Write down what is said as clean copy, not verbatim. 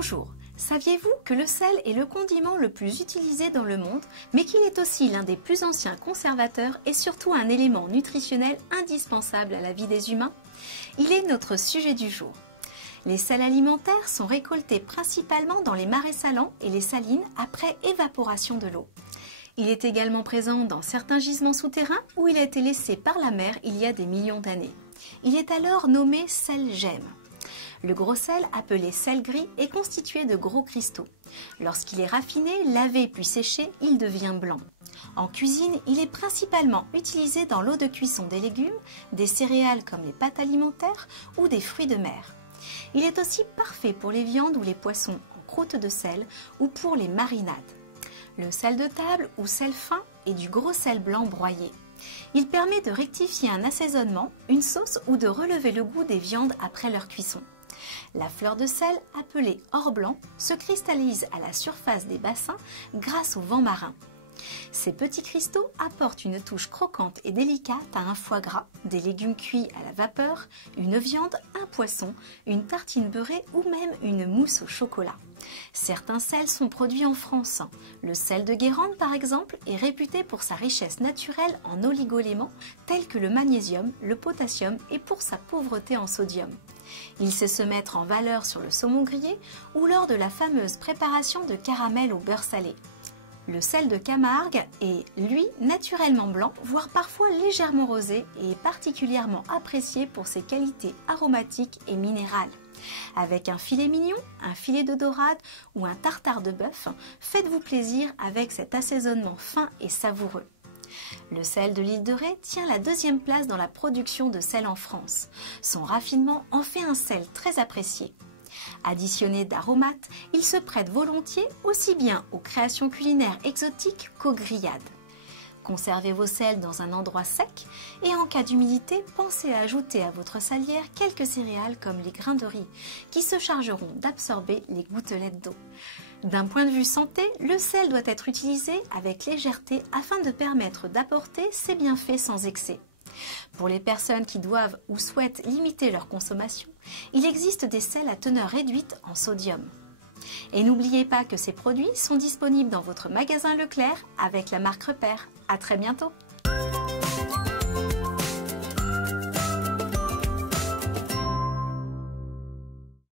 Bonjour, saviez-vous que le sel est le condiment le plus utilisé dans le monde, mais qu'il est aussi l'un des plus anciens conservateurs et surtout un élément nutritionnel indispensable à la vie des humains? Il est notre sujet du jour. Les sels alimentaires sont récoltés principalement dans les marais salants et les salines après évaporation de l'eau. Il est également présent dans certains gisements souterrains où il a été laissé par la mer il y a des millions d'années. Il est alors nommé sel gemme. Le gros sel, appelé sel gris, est constitué de gros cristaux. Lorsqu'il est raffiné, lavé puis séché, il devient blanc. En cuisine, il est principalement utilisé dans l'eau de cuisson des légumes, des céréales comme les pâtes alimentaires ou des fruits de mer. Il est aussi parfait pour les viandes ou les poissons en croûte de sel ou pour les marinades. Le sel de table ou sel fin est du gros sel blanc broyé. Il permet de rectifier un assaisonnement, une sauce ou de relever le goût des viandes après leur cuisson. La fleur de sel, appelée or blanc, se cristallise à la surface des bassins grâce au vent marin. Ces petits cristaux apportent une touche croquante et délicate à un foie gras, des légumes cuits à la vapeur, une viande, un poisson, une tartine beurrée ou même une mousse au chocolat. Certains sels sont produits en France. Le sel de Guérande, par exemple, est réputé pour sa richesse naturelle en oligoéléments tels que le magnésium, le potassium et pour sa pauvreté en sodium. Il sait se mettre en valeur sur le saumon grillé ou lors de la fameuse préparation de caramel au beurre salé. Le sel de Camargue est, lui, naturellement blanc, voire parfois légèrement rosé et est particulièrement apprécié pour ses qualités aromatiques et minérales. Avec un filet mignon, un filet de dorade ou un tartare de bœuf, faites-vous plaisir avec cet assaisonnement fin et savoureux. Le sel de l'île de Ré tient la deuxième place dans la production de sel en France. Son raffinement en fait un sel très apprécié. Additionné d'aromates, il se prête volontiers aussi bien aux créations culinaires exotiques qu'aux grillades. Conservez vos sels dans un endroit sec et en cas d'humidité, pensez à ajouter à votre salière quelques céréales comme les grains de riz qui se chargeront d'absorber les gouttelettes d'eau. D'un point de vue santé, le sel doit être utilisé avec légèreté afin de permettre d'apporter ses bienfaits sans excès. Pour les personnes qui doivent ou souhaitent limiter leur consommation, il existe des sels à teneur réduite en sodium. Et n'oubliez pas que ces produits sont disponibles dans votre magasin Leclerc avec la marque Repère. À très bientôt!